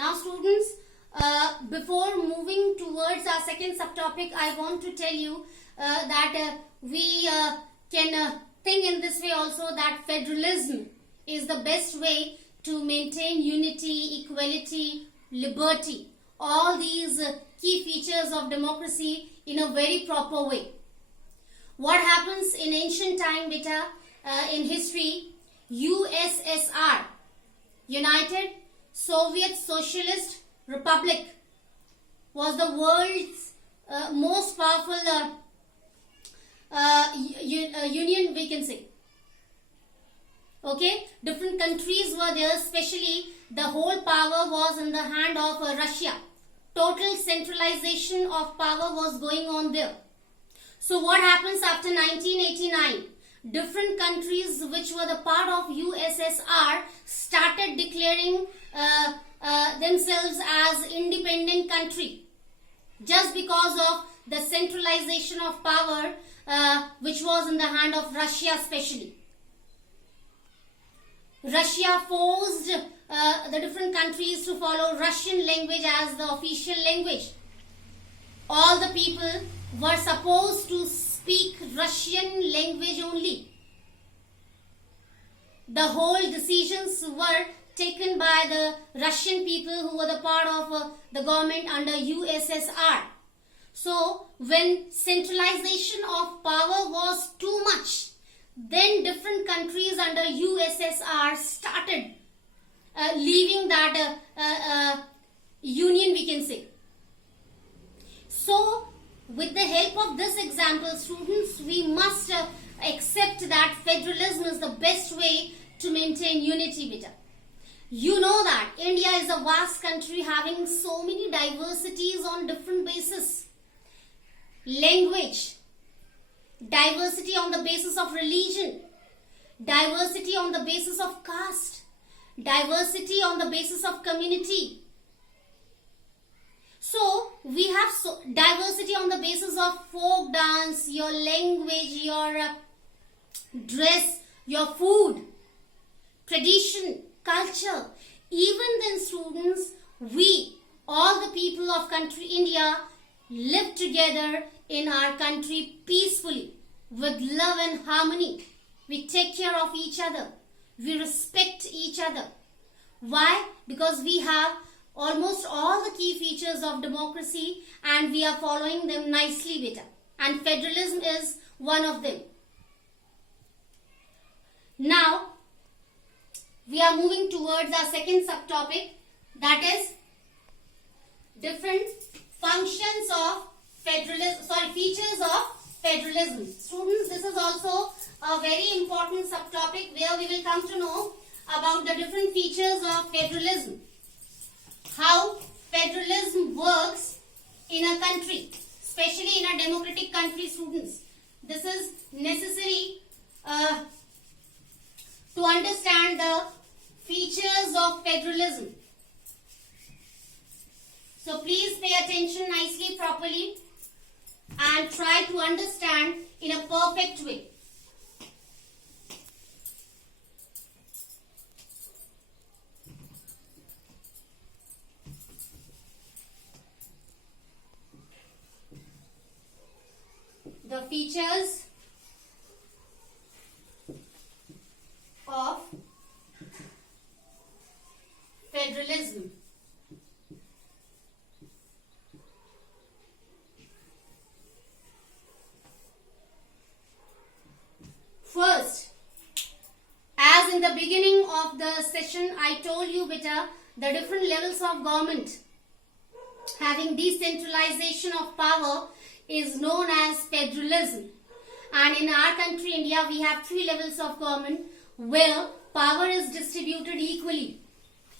Now students, before moving towards our second subtopic, I want to tell you that we can think in this way also, that federalism is the best way to maintain unity, equality, liberty, all these key features of democracy in a very proper way. What happens in ancient time, beta, in history, USSR, United Soviet Socialist Republic, was the world's most powerful union, we can say. Okay, different countries were there, especially the whole power was in the hand of Russia. Total centralization of power was going on there. So what happens after 1989? Different countries which were the part of USSR started declaring themselves as independent country, just because of the centralization of power which was in the hand of Russia especially. Russia forced the different countries to follow Russian language as the official language. All the people were supposed to speak Russian language only. The whole decisions were taken by the Russian people who were the part of the government under USSR. So when centralization of power was too much, then different countries under USSR started leaving that union, we can say. So with the help of this example, students, we must accept that federalism is the best way to maintain unity, beta. You know that India is a vast country having so many diversities on different bases. Language, diversity on the basis of religion, diversity on the basis of caste, diversity on the basis of community. So we have diversity on the basis of folk dance, your language, your dress, your food, tradition, culture. Even then, students, we, all the people of country India, live together in our country peacefully, with love and harmony. We take care of each other. We respect each other. Why? Because we have almost all the key features of democracy and we are following them nicely, beta. And federalism is one of them. Now, we are moving towards our second subtopic, that is different functions of federalism, features of federalism. Students, this is also a very important subtopic where we will come to know about the different features of federalism. How federalism works in a country, especially in a democratic country, students. This is necessary to understand the features of federalism. So please pay attention nicely, properly, and try to understand in a perfect way. The features of federalism. First, as in the beginning of the session, I told you, beta, the different levels of government having decentralization of power is known as federalism. And in our country, India, we have 3 levels of government where power is distributed equally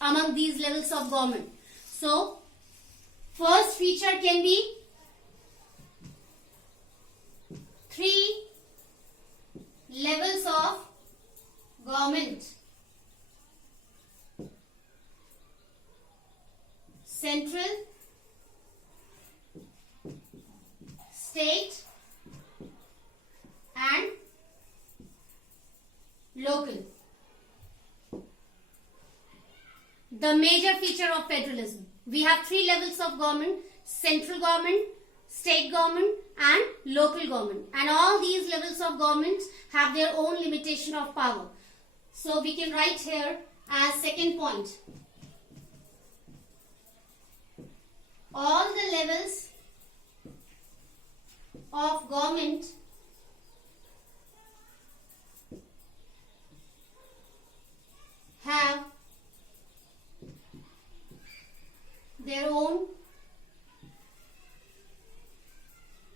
among these levels of government. So, first feature can be 3 levels of government. Central, state and local. The major feature of federalism. We have three levels of government: central government, state government and local government. And all these levels of government have their own limitation of power. So we can write here as second point. All the levels of government have their own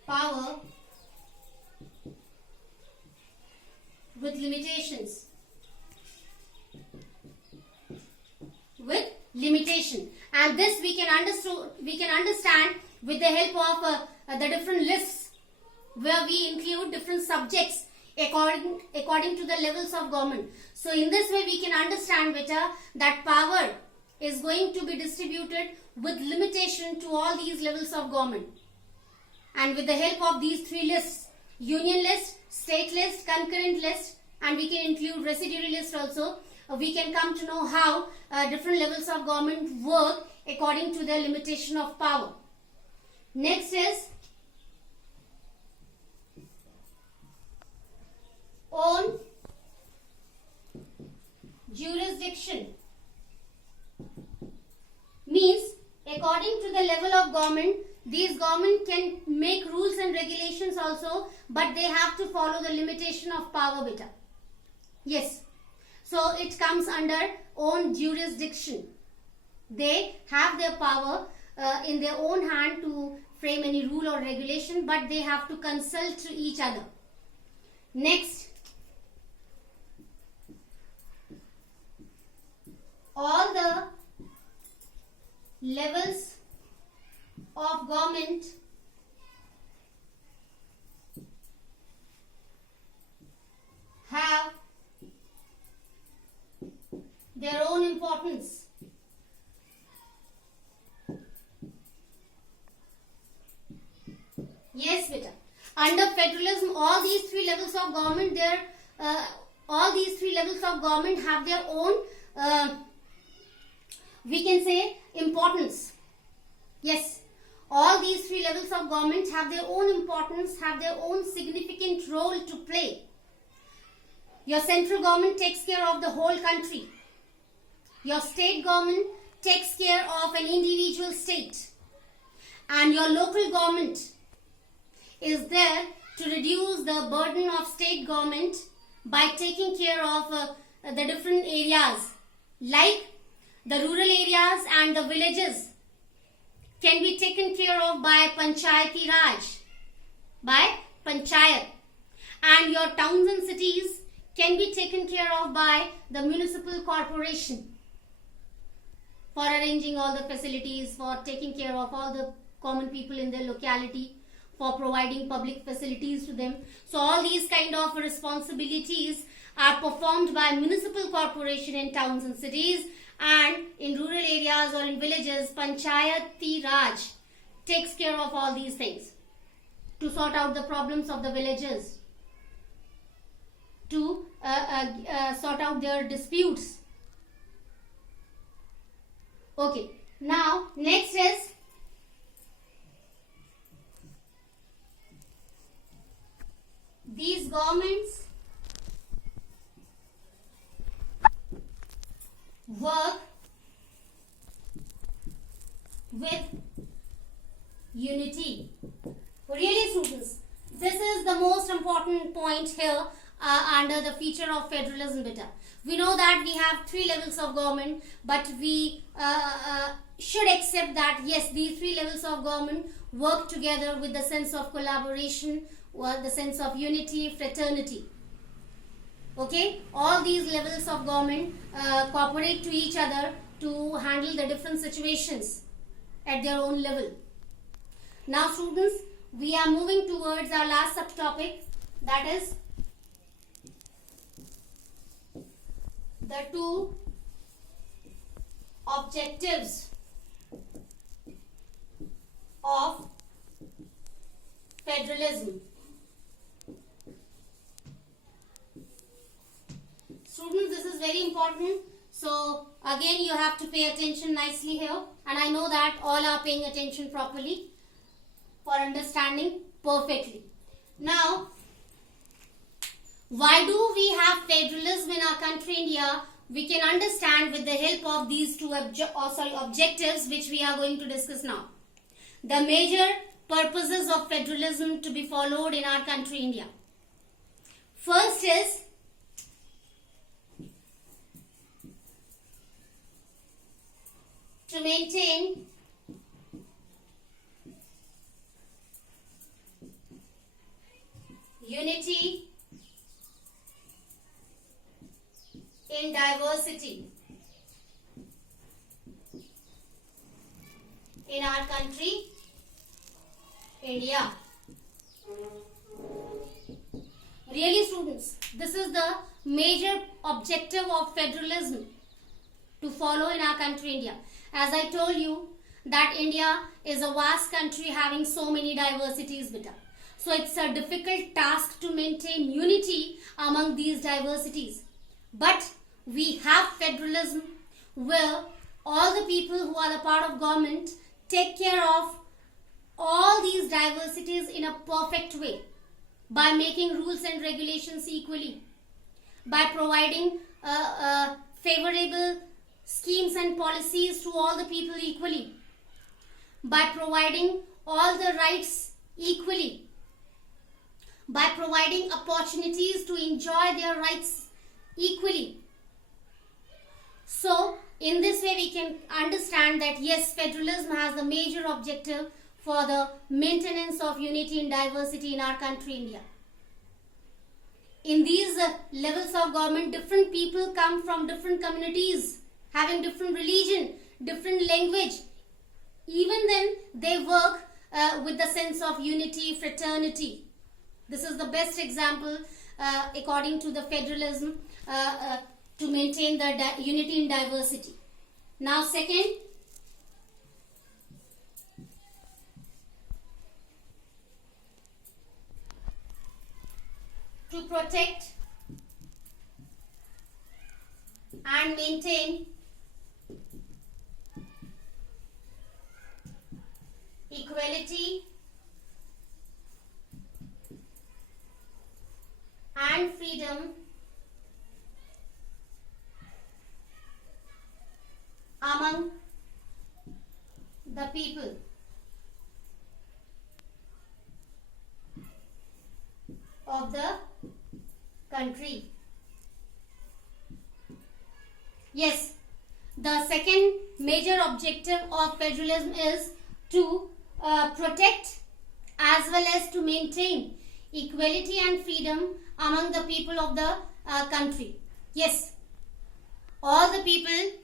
power with limitations. With limitation, and this we can understand with the help of the different lists, where we include different subjects according to the levels of government. So in this way we can understand better that power is going to be distributed with limitation to all these levels of government. And with the help of these three lists, union list, state list, concurrent list, and we can include residuary list also, we can come to know how different levels of government work according to their limitation of power. Next is own jurisdiction. Means according to the level of government, these government can make rules and regulations also, but they have to follow the limitation of power beta. Yes. So it comes under own jurisdiction. They have their power in their own hand to frame any rule or regulation, but they have to consult to each other. Next, all the levels of government have their own importance. Yes, beta. Under federalism, all these three levels of government, have their own, we can say, importance. Yes, all these three levels of government have their own importance, have their own significant role to play. Your central government takes care of the whole country. Your state government takes care of an individual state. And your local government is there to reduce the burden of state government by taking care of the different areas. Like the rural areas and the villages can be taken care of by Panchayati Raj, by Panchayat. And your towns and cities can be taken care of by the municipal corporation, for arranging all the facilities, for taking care of all the common people in their locality, for providing public facilities to them. So all these kind of responsibilities are performed by municipal corporation in towns and cities, and in rural areas or in villages, Panchayati Raj takes care of all these things to sort out the problems of the villagers, to sort out their disputes. Okay, now next is these governments work with unity. Really, students, this is the most important point here under the feature of federalism beta. We know that we have three levels of government, but we should accept that yes, these three levels of government work together with the sense of collaboration or the sense of unity, fraternity. Okay, all these levels of government cooperate to each other to handle the different situations at their own level. Now students, we are moving towards our last subtopic, that is the two objectives of federalism. Students, this is very important. So again you have to pay attention nicely here, and I know that all are paying attention properly for understanding perfectly. Now, why do we have federalism in our country India? We can understand with the help of these two objectives which we are going to discuss now. The major purposes of federalism to be followed in our country India. First is to maintain unity in diversity in our country India. Really students, this is the major objective of federalism to follow in our country India. As I told you that India is a vast country having so many diversities beta. So it's a difficult task to maintain unity among these diversities. But we have federalism where all the people who are the part of government take care of all these diversities in a perfect way by making rules and regulations equally, by providing favorable schemes and policies to all the people equally, by providing all the rights equally, by providing opportunities to enjoy their rights equally. So in this way we can understand that yes, federalism has the major objective for the maintenance of unity and diversity in our country India. In these levels of government, different people come from different communities, having different religion, different language. Even then they work with the sense of unity, fraternity. This is the best example according to the federalism to maintain the unity and diversity. Now second, to protect and maintain equality and freedom among the people. Of the country. Yes, the second major objective of federalism is to protect as well as to maintain equality and freedom among the people of the country. Yes, all the people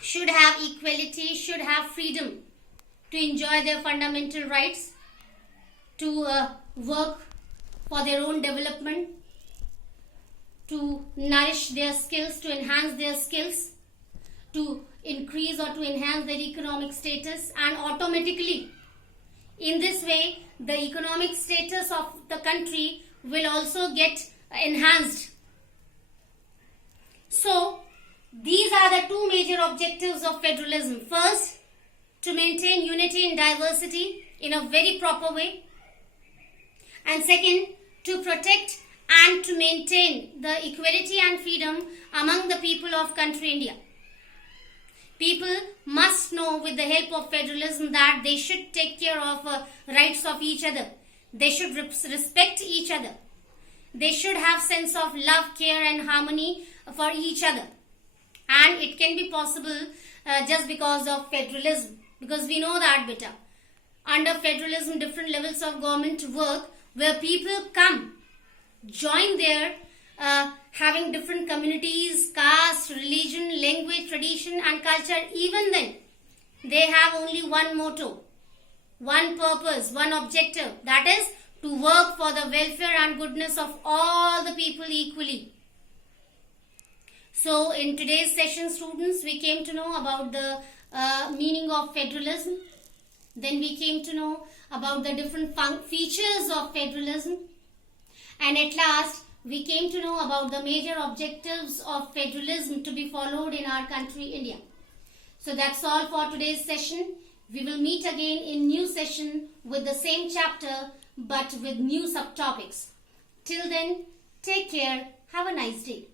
should have equality, should have freedom to enjoy their fundamental rights, to work for their own development, to nourish their skills, to enhance their skills, to increase or to enhance their economic status, and automatically in this way the economic status of the country will also get enhanced. So these are the two major objectives of federalism. First, to maintain unity and diversity in a very proper way, and second, to protect and to maintain the equality and freedom among the people of country India. People must know with the help of federalism that they should take care of rights of each other. They should respect each other. They should have sense of love, care and harmony for each other. And it can be possible just because of federalism. Because we know that beta. Under federalism, different levels of government work where people come, join there, having different communities, caste, religion, language, tradition and culture. Even then, they have only one motto, one purpose, one objective. That is to work for the welfare and goodness of all the people equally. So in today's session, students, we came to know about the meaning of federalism. Then we came to know about the different features of federalism. And at last, we came to know about the major objectives of federalism to be followed in our country, India. So that's all for today's session. We will meet again in new session with the same chapter but with new subtopics. Till then, take care. Have a nice day.